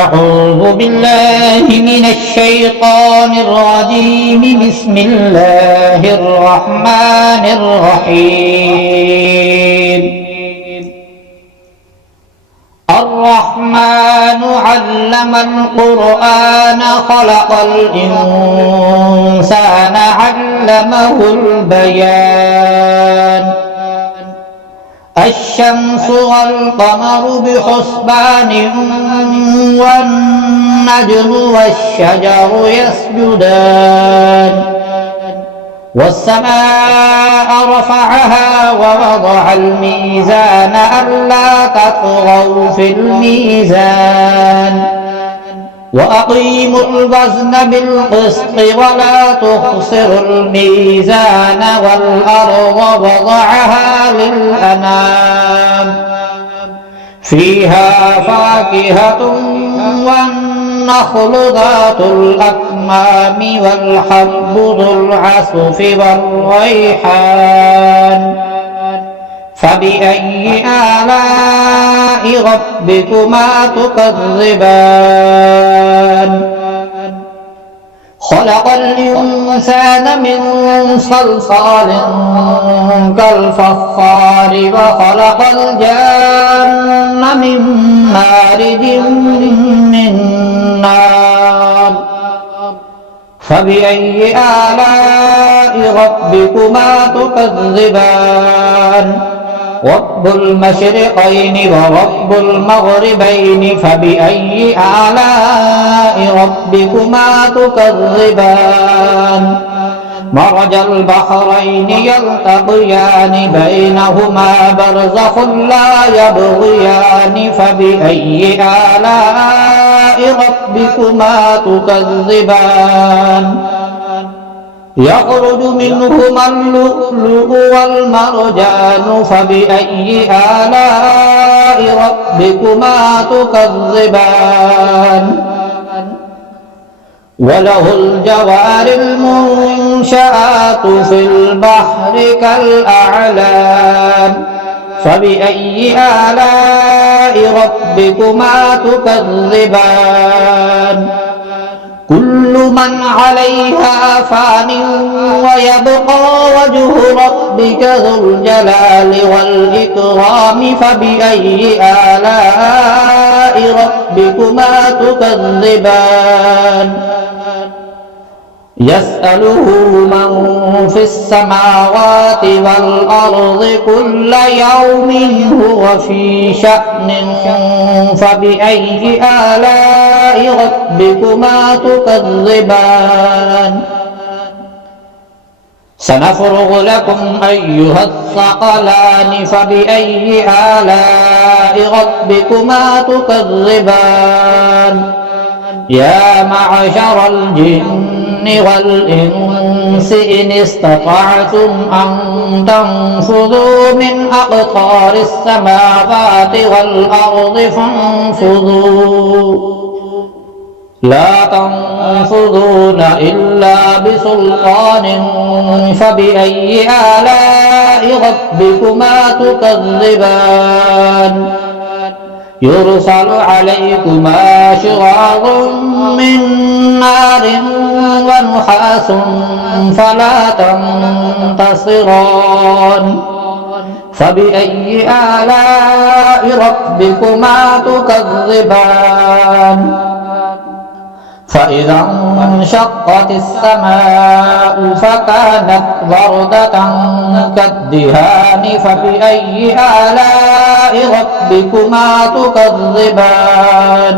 أعوذ بالله من الشيطان الرجيم. بسم الله الرحمن الرحيم. الرحمن علم القرآن خلق الإنسان علمه البيان. الشمس والقمر بحسبان والنجم والشجر يسجدان. والسماء رفعها ووضع الميزان ألا تطغوا في الميزان وأقيموا الوزن بالقسط ولا تخسروا الميزان والأرض وضعها للأنام فيها فاكهة والنخل ذات الأكمام والحب ذو العصف والريحان. فبأي آلاء ربكما تكذبان؟ خلق الإنسان من صلصال كالفخار وخلق الجان من مارج من نار. فبأي آلاء ربكما تكذبان؟ رب المشرقين ورب المغربين فبأي آلاء ربكما تكذبان؟ مرج البحرين يلتقيان بينهما برزخ لا يبغيان. فبأي آلاء ربكما تكذبان؟ يخرج منهما اللؤلؤ والمرجان. فبأي آلاء ربكما تكذبان؟ وله الجوار المنشآت في البحر كالأعلام. فبأي آلاء ربكما تكذبان؟ كل من عليها فان ويبقى وجه ربك ذو الجلال والإكرام. فبأي آلاء ربكما تكذبان؟ يسأله من في السماوات والأرض كل يوم هو في شأن. فبأي آلاء ربكما تكذبان؟ سنفرغ لكم أيها الثقلان. فبأي آلاء ربكما تكذبان؟ يا معشر الجن والإنس إن استطعتم أن تنفذوا من أقطار السماوات والأرض فانفذوا لا تنفذون إلا بسلطان. فبأي آلاء ربكما تكذبان؟ يرسل عليكما شراظ من نار ونحاس فلا تنتصران. فبأي آلاء ربكما تكذبان؟ فإذا انشقت السماء فكانت وردة كالدهان. فبأي آلاء ربكما تكذبان؟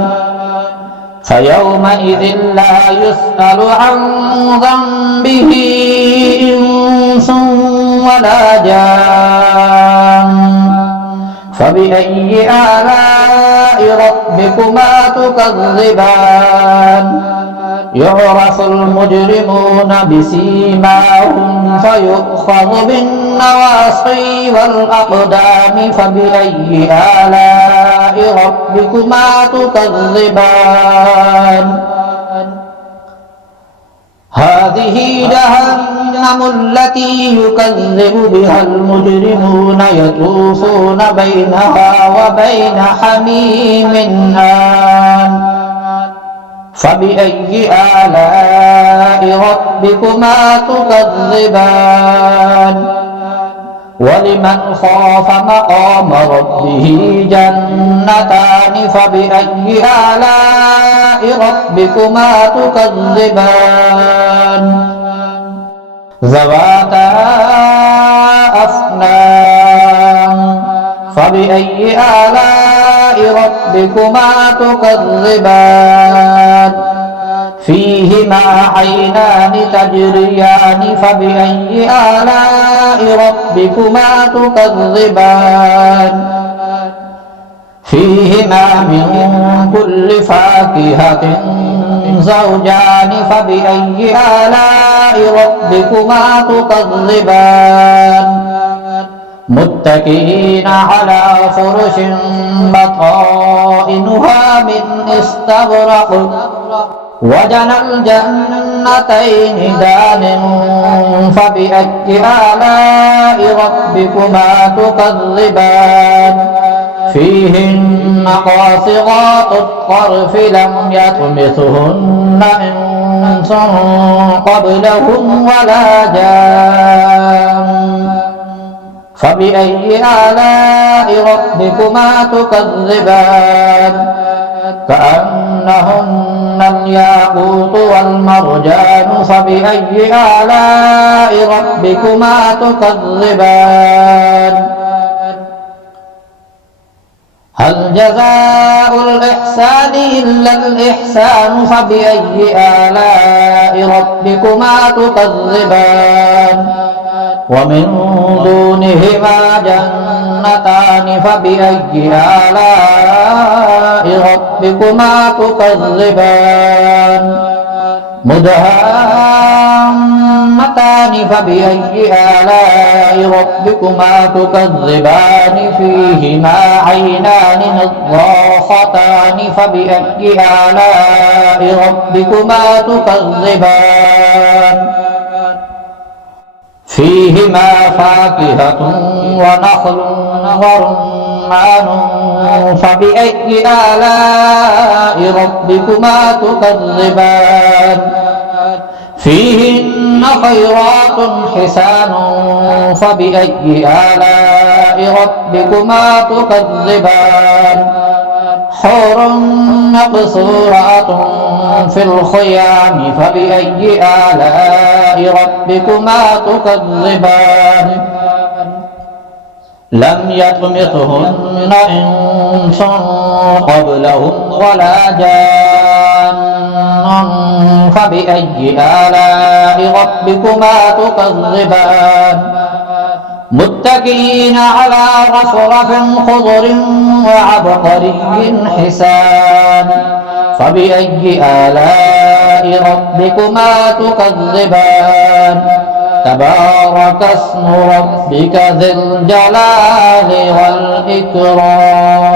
فيومئذ لا يسأل عن ذنبه إنس ولا جان. فبأي آلاء ربكما تكذبان؟ يعرف المجرمون بسيماهم فيؤخذ بالنواصي والأقدام. فبأي آلاء ربكما تكذبان؟ هذه جهنم التي يكذب بها المجرمون يطوفون بينها وبين حميم آن فبأي آلاء ربكما تكذبان ولمن خاف مقام ربه جنتان فبأي آلاء ربكما تكذبان ذواتا أفنان فبأي آلاء ربكما تكذبان فيهما عينان تجريان فبأي آلاء ربكما تكذبان فيهما من كل فاكهة زوجان فبأي آلاء ربكما تكذبان متكئين على فرش بطائنها من استبرق وجنى الجنتين دان فبأي آلاء ربكما تكذبان فيهن قاصرات الطرف لم يطمثهن إنس قبلهم ولا جان فبأي آلاء ربكما تكذبان كأنهن الياقوت والمرجان فبأي آلاء ربكما تكذبان هل جزاء الإحسان إلا الإحسان فبأي آلاء ربكما تكذبان ومن دونهما جنتان فبأي آلاء ربكما تكذبان مدهامتان فبأي آلاء ربكما تكذبان فيهما عينان نضاختان فبأي آلاء ربكما تكذبان فيهما فاكهة ونخل ورمان فبأي آلاء ربكما تكذبان فيهن خيرات حسان فبأي آلاء ربكما تكذبان حور مقصورات في الخيام فبأي آلاء ربكما تكذبان لم يطمثهن إنس قبلهم ولا جان فبأي آلاء ربكما تكذبان متكئين على رفرف خضر وعبقري حسان فبأي آلاء ربكما تكذبان تبارك اسم ربك ذي الجلال والإكرام